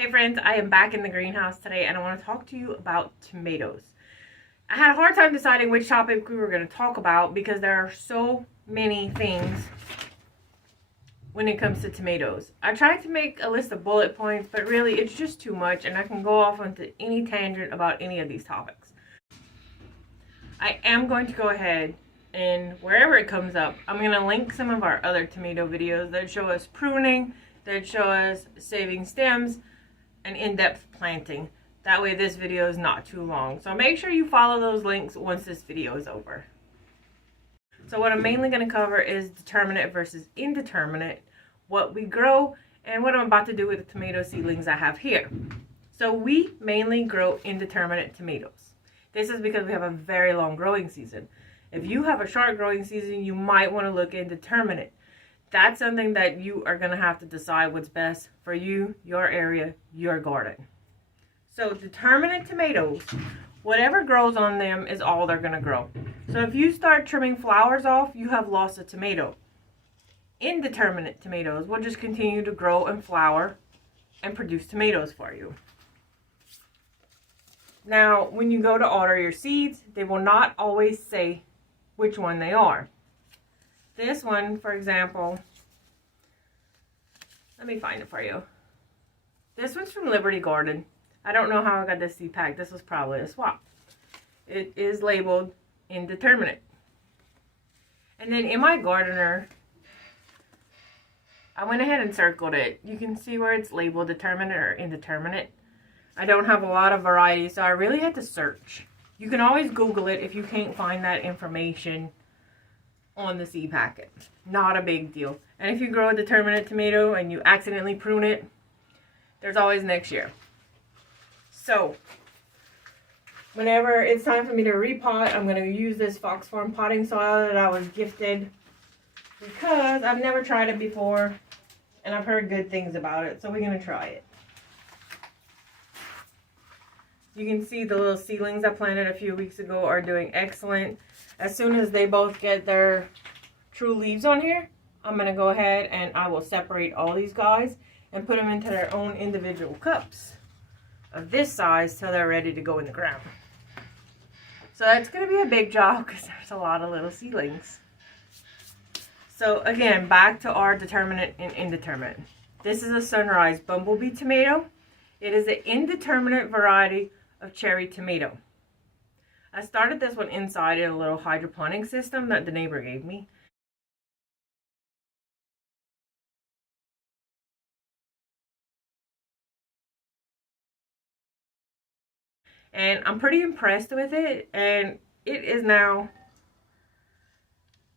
Hey friends, I am back in the greenhouse today and I want to talk to you about tomatoes. I had a hard time deciding which topic we were going to talk about because there are so many things when it comes to tomatoes. I tried to make a list of bullet points, but really it's just too much and I can go off onto any tangent about any of these topics. I am going to go ahead and wherever it comes up, I'm going to link some of our other tomato videos that show us pruning, that show us saving stems, and in-depth planting. That way this video is not too long. So make sure you follow those links once this video is over. So what I'm mainly going to cover is determinate versus indeterminate, what we grow, and what I'm about to do with the tomato seedlings I have here. So we mainly grow indeterminate tomatoes. This is because we have a very long growing season. If you have a short growing season, you might want to look at determinate. That's something that you are going to have to decide what's best for you, your area, your garden. So determinate tomatoes, whatever grows on them is all they're going to grow. So if you start trimming flowers off, you have lost a tomato. Indeterminate tomatoes will just continue to grow and flower and produce tomatoes for you. Now, when you go to order your seeds, they will not always say which one they are. This one, for example, let me find it for you. This one's from Liberty Garden. I don't know how I got this seed pack. This was probably a swap. It is labeled Indeterminate. And then in my gardener, I went ahead and circled it. You can see where it's labeled Determinate or Indeterminate. I don't have a lot of varieties, so I really had to search. You can always Google it if you can't find that information on the seed packet. Not a big deal. And if you grow a determinate tomato and you accidentally prune it, there's always next year. So whenever it's time for me to repot, I'm going to use this Fox Farm potting soil that I was gifted because I've never tried it before and I've heard good things about it, so we're going to try it. You can see the little seedlings I planted a few weeks ago are doing excellent. As soon as they both get their true leaves on here, I'm going to go ahead and I will separate all these guys and put them into their own individual cups of this size till they're ready to go in the ground. So that's going to be a big job because there's a lot of little seedlings. So again, back to our determinate and indeterminate. This is a Sunrise Bumblebee tomato. It is an indeterminate variety of cherry tomato. I started this one inside in a little hydroponic system that the neighbor gave me. And I'm pretty impressed with it, and it is now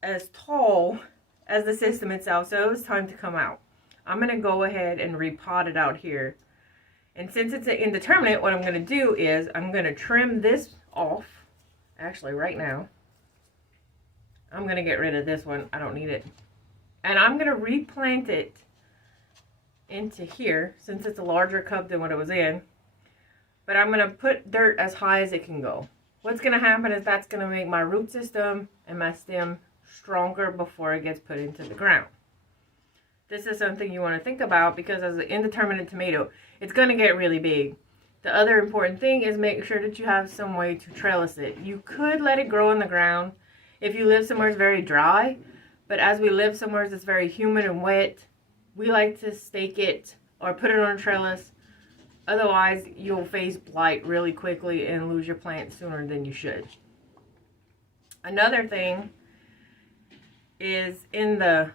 as tall as the system itself, so it was time to come out. I'm going to go ahead and repot it out here. And since it's an indeterminate, what I'm going to do is I'm going to trim this off. Actually, right now, I'm going to get rid of this one. I don't need it. And I'm going to replant it into here since it's a larger cup than what it was in. But I'm going to put dirt as high as it can go. What's going to happen is that's going to make my root system and my stem stronger before it gets put into the ground. This is something you want to think about because as an indeterminate tomato, it's going to get really big. The other important thing is make sure that you have some way to trellis it. You could let it grow in the ground if you live somewhere that's very dry, but as we live somewhere that's very humid and wet, we like to stake it or put it on a trellis. Otherwise, you'll face blight really quickly and lose your plant sooner than you should. Another thing is in the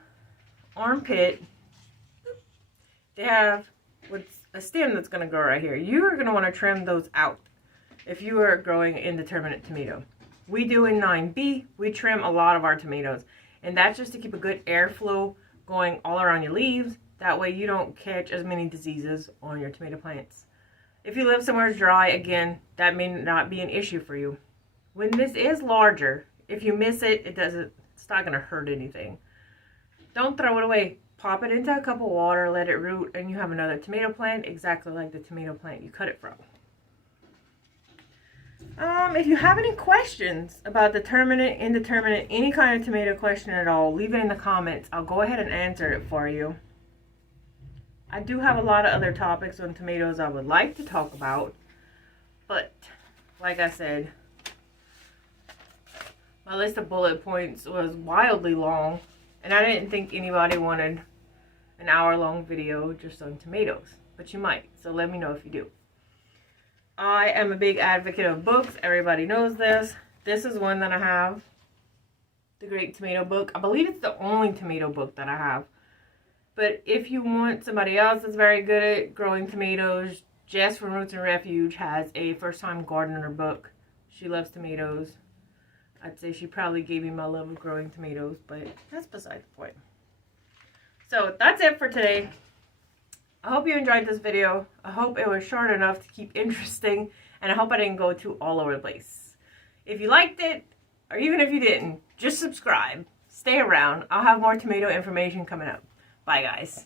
armpit, they have what's a stem that's going to grow right here. You are going to want to trim those out if you are growing an indeterminate tomato. We do in 9B, we trim a lot of our tomatoes, and that's just to keep a good airflow going all around your leaves. That way you don't catch as many diseases on your tomato plants. If you live somewhere dry, again, that may not be an issue for you. When this is larger, if you miss it, it's not going to hurt anything. Don't throw it away. Pop it into a cup of water, let it root, and you have another tomato plant exactly like the tomato plant you cut it from. If you have any questions about determinate, indeterminate, any kind of tomato question at all, leave it in the comments. I'll go ahead and answer it for you. I do have a lot of other topics on tomatoes I would like to talk about, but like I said, my list of bullet points was wildly long, and I didn't think anybody wanted an hour-long video just on tomatoes, but you might, so let me know if you do. I am a big advocate of books. Everybody knows this. This is one that I have, the Great Tomato Book. I believe it's the only tomato book that I have. But if you want somebody else that's very good at growing tomatoes, Jess from Roots and Refuge has a first-time gardener book. She loves tomatoes. I'd say she probably gave me my love of growing tomatoes, but that's beside the point. So that's it for today. I hope you enjoyed this video. I hope it was short enough to keep interesting, and I hope I didn't go too all over the place. If you liked it, or even if you didn't, just subscribe. Stay around. I'll have more tomato information coming up. Bye, guys.